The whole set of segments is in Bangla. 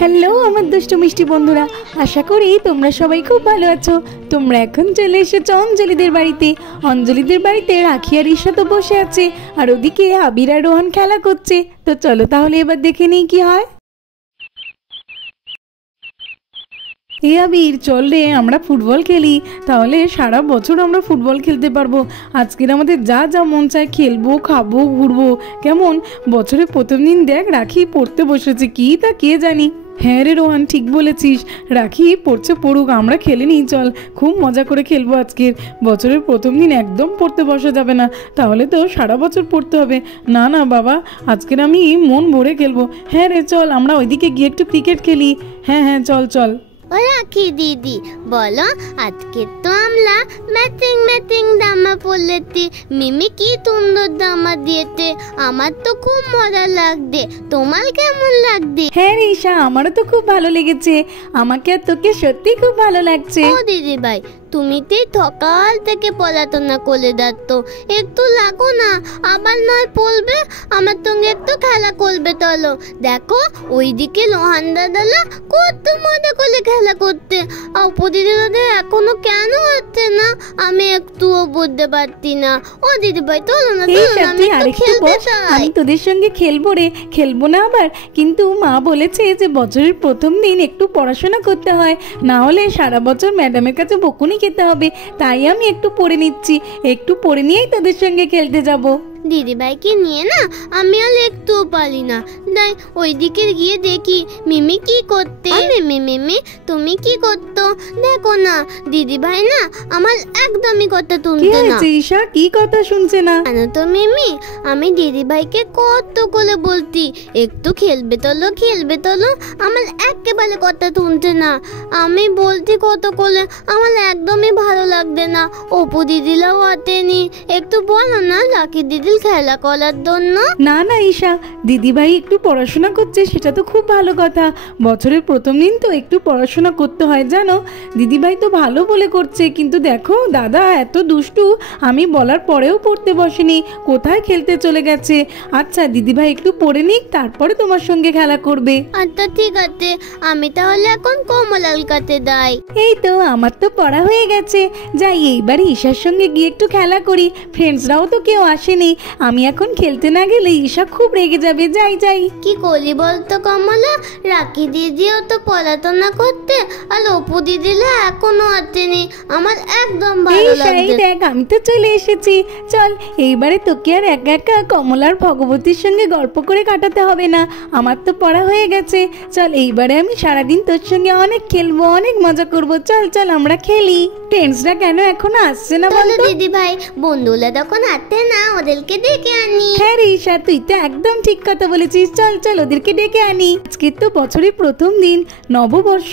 হ্যালো আমার দুষ্টু মিষ্টি বন্ধুরা, আশা করি তোমরা সবাই খুব ভালো আছো। তোমরা এখন চলে এসেছো অঞ্জলিদের বাড়িতে। অঞ্জলিদের বাড়িতে রাখি আর ঈশা তো বসে আছে, আর ওদিকে আবির আর রোহান খেলা করছে। তো চলো তাহলে এবার দেখে নিই কি হয়। এ আবির, চল রে আমরা ফুটবল খেলি, তাহলে সারা বছর আমরা ফুটবল খেলতে পারবো। আজকের আমাদের যা যা মন চায় খেলবো, খাবো, ঘুরবো। কেমন? বছরের প্রথম দিন দেখ রাখি পড়তে বসেছে, কি তা কে জানি। হ্যাঁ রে রোহান, ঠিক বলেছিস, রাখি পড়ছে পড়ুক, আমরা খেলে নিই। চল, খুব মজা করে খেলবো আজকের। বছরের প্রথম দিন একদম পড়তে বসা যাবে না, তাহলে তো সারা বছর পড়তে হবে। না না বাবা, আজকের আমি মন ভরে খেলবো। হ্যাঁ রে চল, আমরা ওইদিকে গিয়ে একটু ক্রিকেট খেলি। হ্যাঁ হ্যাঁ চল চল। ও রাখি দিদি, বলো আজকে তো আমরা ম্যাচিং ম্যাচিং জামা পরলেছি। মিমি কি সুন্দর জামা দিয়েছে, আমার তো খুব মজা লাগছে। তোমার কেমন লাগছে? হ্যাঁ রে ঈশা, আমারও তো খুব ভালো লেগেছে। আমাকে আর তোকে সত্যি খুব ভালো লাগছে। ও দিদি ভাই, তুমি তো সকাল থেকে পড়াশোনা করে যাচ্ছ, একটু লাগো না, আবার নয় পড়বে, আমার সঙ্গে একটু খেলা করবে। চলো দেখো ওইদিকে রোহান দাদারা কত মজা করে খেলা করতে। দিদিদের এখনো কেন হচ্ছে না আমি একটুও বুঝতে পারছি না। ও দিদি ভাই চলো না, আমি খেলতে চাই। আমি তোদের সঙ্গে খেলবো রে, খেলবো না আবার? কিন্তু মা বলেছে যে বছরের প্রথম দিন একটু পড়াশোনা করতে হয়, না হলে সারা বছর ম্যাডামের কাছে বকুনি খেতে হবে। তাই আমি একটু পড়ে নিচ্ছি, একটু পড়ে নিয়েই তোদের সঙ্গে খেলতে যাব। দিদি ভাইকে নিয়ে না আমি আর একটুও পারি না। তাই ওইদিকে গিয়ে দেখি মিমি কি করতে। মিমি তুমি কি করতো? দেখো না দিদি ভাই না আমার একদমই কথা শুনছে না। ঈশা কি কথা শুনছে না? জানো তো মিমি, আমি দিদি ভাইকে কত করে বলছি একটু খেলবে চলো খেলবে চলো, আমার একেবারে কথা শুনছে না। আমি বলছি কত করে, আমার একদমই ভালো লাগছে না। অপু দিদিরাও আতেনি, একটু বলো না লাকি দিদি খেলা করার জন্য। না না ঈশা, দিদিভাই একটু পড়াশোনা করছে, সেটা তো খুব ভালো কথা। বছরের প্রথম দিন তো একটু পড়াশোনা করতে হয় জানো। দিদিভাই তো ভালো বলে করছে, কিন্তু দেখো দাদা এত দুষ্টু, আমি বলার পরেও পড়তে বসেনি, কোথায় খেলতে চলে গেছে। আচ্ছা দিদিভাই একটু পড়ে নিক, তারপরে তোমার সঙ্গে খেলা করবে। আচ্ছা ঠিক আছে, আমি তাহলে এখন কমলাল কাছে যাই। এই তো আমার তো পড়া হয়ে গেছে, যাই এইবার ঈশার সঙ্গে গিয়ে একটু খেলা করি। ফ্রেন্ডসরাও তো কেউ আসেনি, আমি এখন খেলতে না গেলে ঈশা খুব রেগে যাবে। যাই যাই। কি করলি বলতো কমলা, রাখি দিদিও তো পড়াশোনা করতে, আর অপু দিদিরা এখনো আসেনি, আমার একদম ভালো লাগছে। দেখ আমি তো চলে এসেছি। চল এইবারে তোকে আর একা একা কমলার ভগবতীর সঙ্গে গল্প করে কাটাতে হবে না, আমার তো পড়া হয়ে গেছে। চল এইবারে আমি সারাদিন তোর সঙ্গে অনেক খেলবো, অনেক মজা করবো। চল চল আমরা খেলি। ফ্রেন্ডসরা কেন এখনো আসছে না বলতো? দিদি ভাই বন্ধুরা যখন আসছে না ওদেরকে ডেকে আনি। হ্যাঁ রে ঈশা, তুই তো একদম ঠিক কথা বলেছিস। চল চল ওদেরকে ডেকে আনি। আজকে তো বছরের প্রথম দিন, নববর্ষ।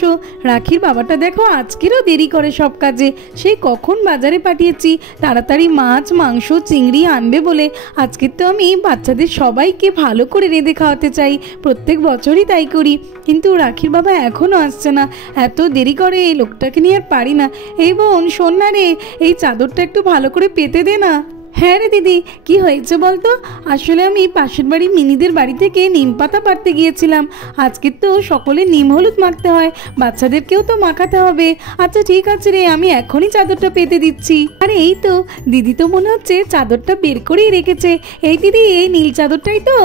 রাখির বাবাটা দেখো আজকেরও দেরি করে সব কাজে, সেই কখন বাজারে পাঠিয়েছি তাড়াতাড়ি মাছ মাংস চিংড়ি আনবে বলে। আজকে তো আমি বাচ্চাদের সবাইকে ভালো করে রেঁধে খাওয়াতে চাই, প্রত্যেক বছরই তাই করি, কিন্তু রাখির বাবা এখনো আসছে না, এত দেরি করে। এই লোকটাকে নিয়ে আর পারি না। এই বোন শোন না রে, এই চাদরটা একটু ভালো করে পেতে দে না। হ্যাঁ রে দিদি, কি হয়েছে বলতো? আসলে আমি পাশের বাড়ি মিনিদের বাড়ি থেকে নিম পাতা পাড়তে গিয়েছিলাম। আজকে তো সকলে নিম হলুদ মাখতে হয়, বাচ্চাদেরকেও তো মাখাতে হবে। আচ্ছা ঠিক আছে রে, আমি এখনই চাদরটা পেতে দিচ্ছি। আরে এই তো, দিদি তো মনে হচ্ছে চাদরটা বের করেই রেখেছে। এই দিদি, এই নীল চাদরটাই তো?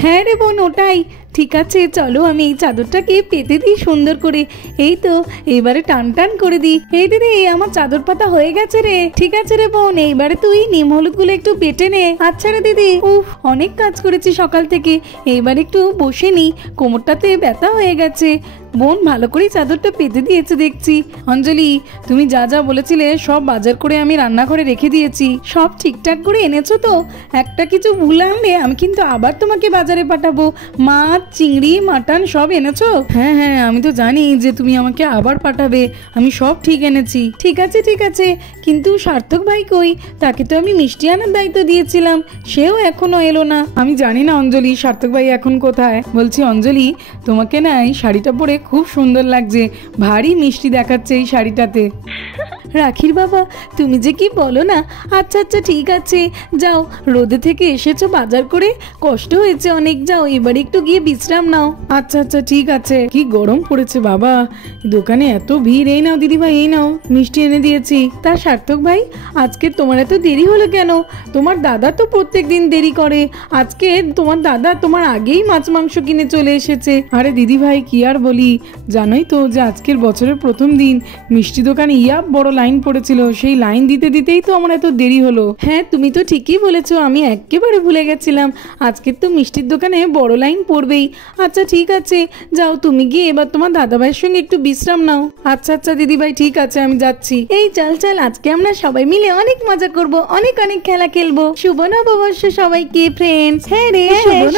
হ্যাঁ রে বোন ওটাই। ঠিক আছে চলো আমি এই চাদরটাকে পেতে দিই সুন্দর করে। এই তো এইবারে টান টান করে দিই। এই দিদি আমার চাদর পাতা হয়ে গেছে রে। ঠিক আছে রে বোন, এইবারে তুই নিম হলুদ গুলো একটু পেটে নে। আচ্ছা রে দিদি। উফ, অনেক কাজ করেছি সকাল থেকে, এইবার একটু বসে নি, কোমরটাতে ব্যথা হয়ে গেছে। বোন ভালো করে চাদরটা পেতে দিয়েছে দেখছি। অঞ্জলি, তুমি যা যা বলেছিলে সব বাজার করে আমি রান্নাঘরে রেখে দিয়েছি, সব ঠিকঠাক করে এনেছো তো? একটা কিছু ভুল আনলে আমি কিন্তু আবার তোমাকে বাজারে পাঠাবো। মাছ চিংড়ি মাটন সব এনেছো? হ্যাঁ হ্যাঁ, আমি তো জানি যে তুমি আমাকে আবার পাঠাবে, আমি সব ঠিক এনেছি। ঠিক আছে ঠিক আছে, কিন্তু সার্থক ভাই কই? তাকে তো আমি মিষ্টি আনার দায়িত্ব দিয়েছিলাম, সেও এখনো এলো না। আমি জানি না অঞ্জলি সার্থক ভাই এখন কোথায়। বলছি অঞ্জলি, তোমাকে না এই শাড়িটা পরে খুব সুন্দর লাগছে, ভারী মিষ্টি দেখাচ্ছে এই শাড়িটাতে। রাখির বাবা, তুমি যে কি বলো না। আচ্ছা আচ্ছা ঠিক আছে, যাও, রোদে থেকে এসেছো বাজার করে, কষ্ট হয়েছে অনেক, যাও এবার একটু গিয়ে বিশ্রাম নাও। আচ্ছা আচ্ছা ঠিক আছে। কি গরম পড়েছে বাবা, দোকানে এত ভিড়। এই নাও দিদি ভাই, এই নাও মিষ্টি এনে দিয়েছি। তা সার্থক ভাই, আজকে তোমার এত দেরি হলো কেন? তোমার দাদা তো প্রত্যেক দিন দেরি করে, আজকে তোমার দাদা তোমার আগেই মাছ মাংস কিনে চলে এসেছে। আরে দিদি ভাই কি আর বলি, জানোই তো যে আজকের বছরের প্রথম দিন মিষ্টি দোকানে বড় লাইন পড়েছিল, সেই লাইন দিতে দিতেই তো আমার এত দেরি হলো। হ্যাঁ তুমি তো ঠিকই বলেছো, আমি একেবারে ভুলে গেছিলাম, আজকের তো মিষ্টির দোকানে বড় লাইন পড়বেই। আচ্ছা ঠিক আছে, যাও তুমি গিয়ে এবার তোমার দাদা ভাইয়ের সঙ্গে একটু বিশ্রাম নাও। আচ্ছা আচ্ছা দিদি ভাই ঠিক আছে, আমি যাচ্ছি। এই চল চল, আজকে আমরা সবাই মিলে অনেক মজা করব, অনেক অনেক খেলা খেলবো। শুভ নববর্ষ সবাইকে ফ্রেন্ডস। হ্যাঁ রে,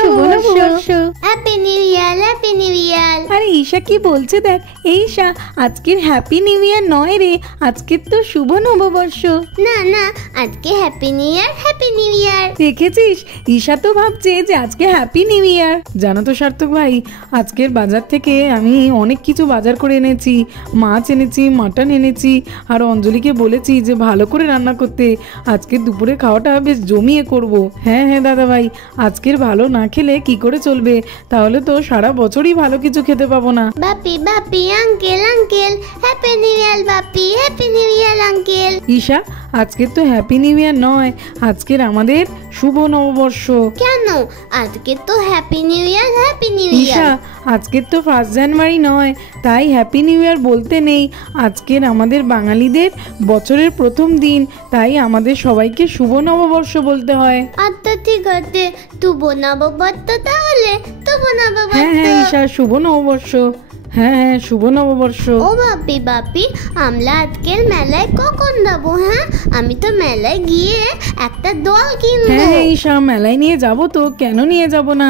শুভ নববর্ষ। Happy new year, happy new ইয়ার। আরে ঈশা কি বলছে দেখ। এই ঈশা, আজকের হ্যাপি নিউ ইয়ার নয় রে, আজকের তো শুভ নববর্ষ। না না, আজকে happy new year, happy new ইয়ার। দেখেছিস, ঈশা তো ভাবছে যে আজকে হ্যাপি নিউ ইয়ার। জানো তো সার্থক ভাই, আজকের বাজার থেকে আমি অনেক কিছু বাজার করে এনেছি, মাছ এনেছি, মাটন এনেছি, আর অঞ্জলিকে বলেছি যে ভালো করে রান্না করতে, আজকের দুপুরে খাওয়াটা বেশ জমিয়ে করব। হ্যাঁ হ্যাঁ দাদা ভাই, আজকের ভালো না খেলে কি করে চলবে, তাহলে তো সারা বছরই ভালো কিছু খেতে পাবো না। বাপি বাপি, uncle uncle, happy new year বাপি, happy new year uncle. Isha, আজকের তো হ্যাপি নিউ ইয়ার নয়, আজকের আমাদের শুভ নববর্ষ। কেন? আজকে তো happy new year, happy new Isha, year. আজকের তো 1 জানুয়ারি নয়, তাই হ্যাপি নিউ ইয়ার বলতে নেই, আজকের আমাদের বাঙালিদের বছরের প্রথম দিন, তাই আমাদের সবাইকে শুভ নববর্ষ বলতে হয়। আচ্ছা ঠিক আছে, শুভ নববর্ষ তাহলে, শুভ নববর্ষ। হ্যাঁ হ্যাঁ ঈশা, শুভ নববর্ষ। হ্যাঁ হ্যাঁ, শুভ নববর্ষ। ও বাপি বাপি, আমরা আজকের মেলায় কখন যাবো? হ্যাঁ, আমি তো মেলায় গিয়ে একটা দল কিনবো। হ্যাঁ ঈশা, মেলায় নিয়ে যাব তো, কেন নিয়ে যাব না?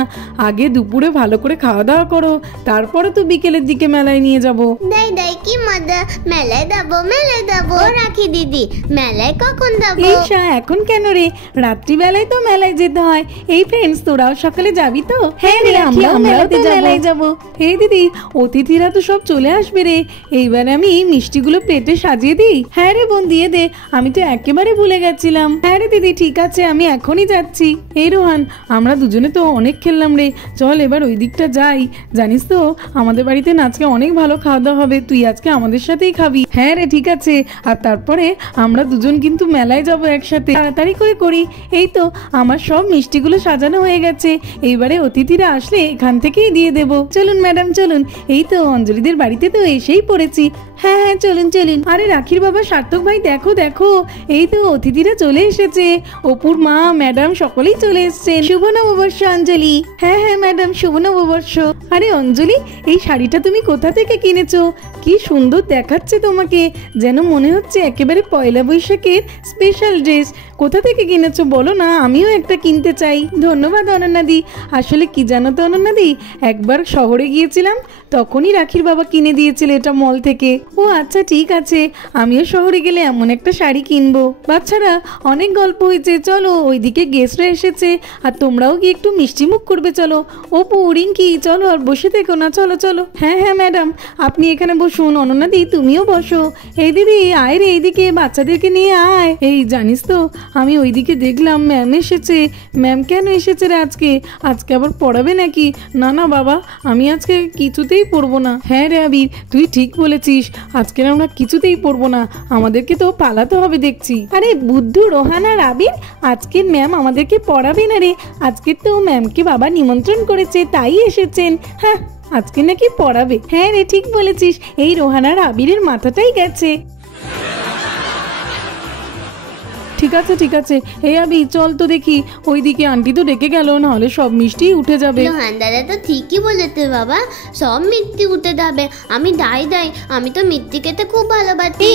আগে দুপুরে ভালো করে খাওয়া দাওয়া করো, তারপরে তো বিকেলের দিকে মেলায় নিয়ে যাব। দাই দাই কি মজা, মেলায় যাবো, মেলায় যাবো। রাখি দিদি, মেলায় কখন যাবো? ঈশা, এখন কেন রে, রাত্রিবেলায় তো মেলায় যেতে হয়। এই ফ্রেন্ডস, তোরাও সকালে যাবি তো? হ্যাঁ রে, আমরাও মেলায় যাব। এই দিদি, অতিথিরা তো সব চলে আসবে রে, এইবার আমি মিষ্টিগুলো প্লেটে সাজিয়ে দিই। হ্যাঁ রে বোন, দিয়ে দে, আমি তো একেবারে ভুলে গেছিলাম। হ্যাঁ রে দিদি, ঠিক আছে, আমি এখনই যাচ্ছি। এই রোহান, আমরা দুজনে তো অনেক খেললাম রে, চল এবার ওই দিকটা যাই। জানিস তো আমাদের বাড়িতে না আজকে অনেক ভালো খাওয়া দাওয়া হবে, তুই আজকে আমাদের সাথেই খাবি। হ্যাঁ রে ঠিক আছে, আর তারপরে আমরা দুজন কিন্তু মেলায় যাব একসাথে। তাড়াতাড়ি করে করি। এই তো আমার সব মিষ্টিগুলো সাজানো হয়ে গেছে, এইবারে অতিথিরা আসলে এখান থেকেই দিয়ে দেব। চলুন ম্যাডাম চলুন, এই তো অঞ্জলিদের বাড়িতে তো এসেই পড়েছি। হ্যাঁ হ্যাঁ চলুন চলুন। আরে রাখির বাবা, সার্থক ভাই, দেখো দেখো, এই তো অতিথিরা চলে এসেছে, অপুর মা ম্যাডাম সকলেই চলে এসেছেন। শুভ নববর্ষ অঞ্জলি। হ্যাঁ হ্যাঁ ম্যাডাম, শুভ নববর্ষ। আরে অঞ্জলি, এই শাড়িটা তুমি কোথা থেকে কিনেছো? কি সুন্দর দেখাচ্ছে তোমাকে, যেন মনে হচ্ছে একেবারে পয়লা বৈশাখের স্পেশাল ড্রেস। কোথা থেকে কিনেছো বলো না, আমিও একটা কিনতে চাই। ধন্যবাদ অনন্যাদি। আসলে কি জানো তো অনন্যাদি, একবার শহরে গিয়েছিলাম, তখনই রাখির বাবা কিনে দিয়েছিল এটা মল থেকে। ও আচ্ছা ঠিক আছে, আমিও শহরে গেলে এমন একটা শাড়ি কিনবো। বাচ্চারা, অনেক গল্প হয়েছে, চলো ওইদিকে গেস্টরা এসেছে, আর তোমরাও কি একটু মিষ্টি মুখ করবে। চলো অপু, রিঙ্কি, চলো আর বসে থেকো না, চলো চলো। হ্যাঁ হ্যাঁ ম্যাডাম, আপনি এখানে বসুন। অনন্যাদি তুমিও বসো। এই দিদি আয় রে, এইদিকে বাচ্চাদেরকে নিয়ে আয়। এই জানিস তো, আমি ওইদিকে দেখলাম ম্যাম এসেছে। ম্যাম কেন এসেছে রে আজকে? আজকে আবার পড়াবে নাকি? না না বাবা, আমি আজকে কিছুতেই পড়বো না। হ্যাঁ রে আবির, তুই ঠিক বলেছিস, আজকে আমরা কিছুতেই পড়বো না, আমাদেরকে তো পালাতে হবে দেখছি। আরে বুদ্ধু, রোহান আর আবির, আজকের ম্যাম আমাদেরকে পড়াবে না রে, আজকে তো ম্যামকে বাবা নিমন্ত্রণ করেছে, তাই এসেছেন। হ্যাঁ, আজকে নাকি পড়াবে। হ্যাঁ রে ঠিক বলেছিস, এই রোহান আর আবিরের মাথাটাই গেছে। ঠিক আছে ঠিক আছে, এই আবি চল তো দেখি, ওইদিকে আন্টি তো ডেকে গেল, নাহলে সব মিষ্টি উঠে যাবে। রোহান দাদা তো ঠিকই বলেছে বাবা, সব মিষ্টি উঠে যাবে। আমি দাই, আমি তো মিষ্টি খেতে খুব ভালোবাসি।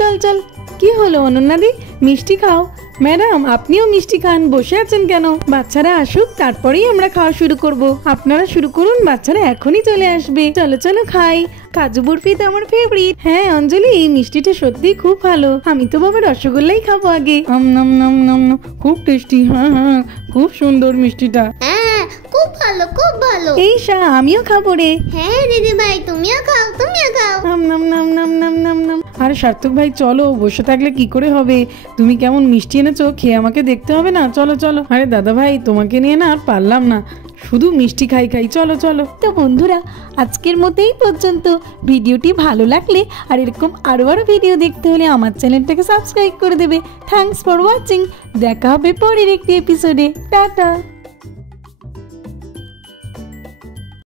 চল চল। কি হলো অনন্যাদি, মিষ্টি খাও। ম্যাডাম আপনিও মিষ্টি খান, বসে আছেন কেন? বাচ্চারা আসুক, তারপরেই আমরা খাওয়া শুরু করব। আপনারা শুরু করুন, বাচ্চারা এখনই চলে আসবে। চলো চলো খাই। কাজু বরফি তো আমার ফেভারিট। হ্যাঁ অঞ্জলি, এই মিষ্টিটা সত্যি খুব ভালো, আমি তো বাবা রসগোল্লাই খাবো আগে। নাম নাম নাম নাম, খুব টেস্টি। হ্যাঁ হ্যাঁ, খুব সুন্দর মিষ্টিটা। হ্যাঁ, খুব খুব ভালো খুব ভালো। এই আমিও খাবো রে। হ্যাঁ দিদি ভাই, তুমিও খাও তুমিও খাও। নাম নাম নাম নাম নাম নাম নাম। আরে সার্থক ভাই চলো, বসে থাকলে কি করে হবে? তুমি কেমন মিষ্টি এনেছো, খেয়ে আমাকে দেখতে হবে না? চলো চলো। আরে দাদা ভাই, তোমাকে নিয়ে না আর পারলাম না, শুধু মিষ্টি খাই খাই। চলো চলো। তো বন্ধুরা, আজকের মতো এই পর্যন্ত। ভিডিওটি ভালো লাগলে আর এরকম আরো ভিডিও দেখতে হলে আমার চ্যানেলটাকে সাবস্ক্রাইব করে দেবে। Thanks for watching. দেখা হবে পরের একটি এপিসোডে। টাটা।